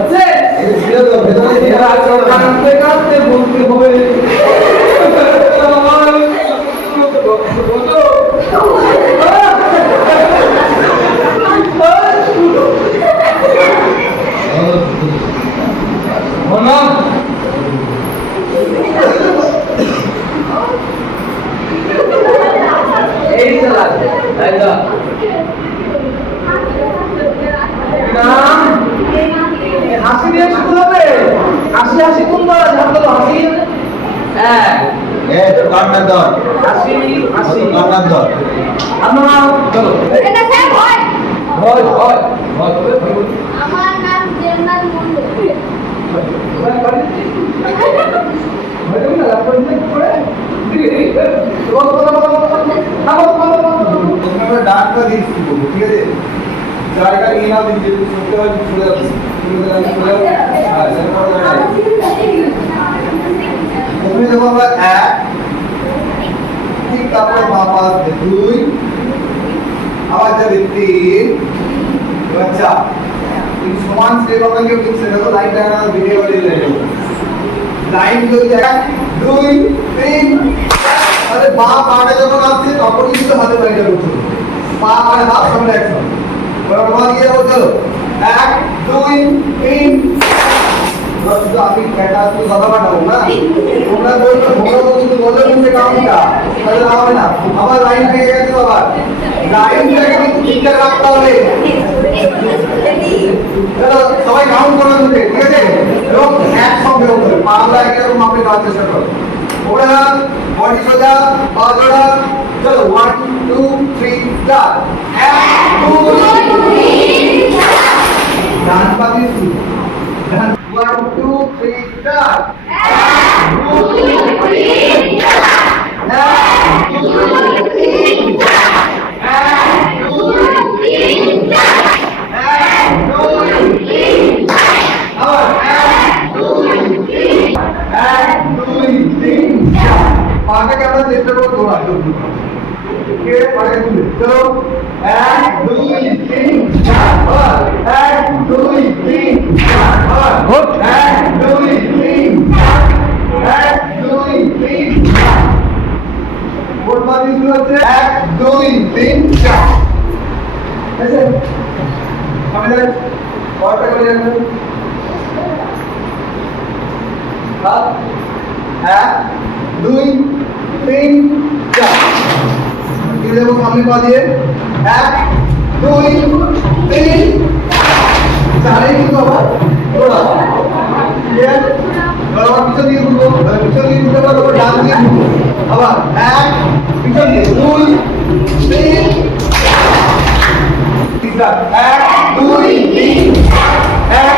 আছে এবার কাঁদতে কাঁদতে বলতে হবে এই চলা তাই তো হাসি দিয়ে শুরু হবে হাসি হাসি কোন বলা ঝাড়লো হাসি হ্যাঁ তোর কান্নার দর হাসি হাসি কান্নার দর আমরা চলো এটা স্যার হয় হয় হয় হয় আমার নাম জেনারেল মন্ডল ডাক্তার দিচ্ছি ঠিক আছে জায়গা নিয়ে নাও দিন যেহেতু সত্যি হয় চলে যাচ্ছে তুমি দেখো আমরা এক ঠিক তারপরে বাবা দুই আবার যাবে তিন এবার চার তিন সমান স্টেপ আমরা কেউ দিচ্ছে দেখো লাইন ডায়াগ্রাম ভিডিও করে লাইন যদি এক দুই তিন আরে পাটা যখন আসছে তখন কিন্তু হাতে লাইনটা করছো পা আর হাত সামনে একসাথে এবার দিয়ে যাবো চলো এক দুই তিন আমি একটা তো কথা পাঠাবো না তোমরা বলছো কিন্তু বলে মুখে কাউন্টটা তাহলে হবে না আমার লাইন পেয়ে গেছে বাবা লাইনটাকে কিন্তু ঠিকঠাক রাখতে হবে সবাই কাউন্ট করে মুখে ঠিক আছে এবং একসঙ্গে হবে পাগলা একরকম আপনি দেওয়ার চেষ্টা করো ওরা বডি সোজা পা জোড়া চলো 1 2 3 স্টার্ট 1 2 3 ডান পা দিয়ে শুরু 1 2 3 স্টার্ট 1 2 3 पाके আমরা চেষ্টা করব দৌড়া কে পারে তুলে চলো 1 2 3 4 1 2 3 4 গুড 1 2 3 1 2 3 গুড মার্নিং শুরু হচ্ছে 1 2 3 4 এসে আমাদের কয়টা করে যাবেন হাত 1 2 3 4 ये देखो सामने पा दिए 1 2 3 चारे কিন্তু আবার থোড়া ये বরাবর পিছন দিয়ে ঘুরবো পিছন দিয়ে ঘুরতে পারবো ডান দিয়ে ঘুরবো আবার 1 পিছন দিয়ে 2 3 1 2 3 1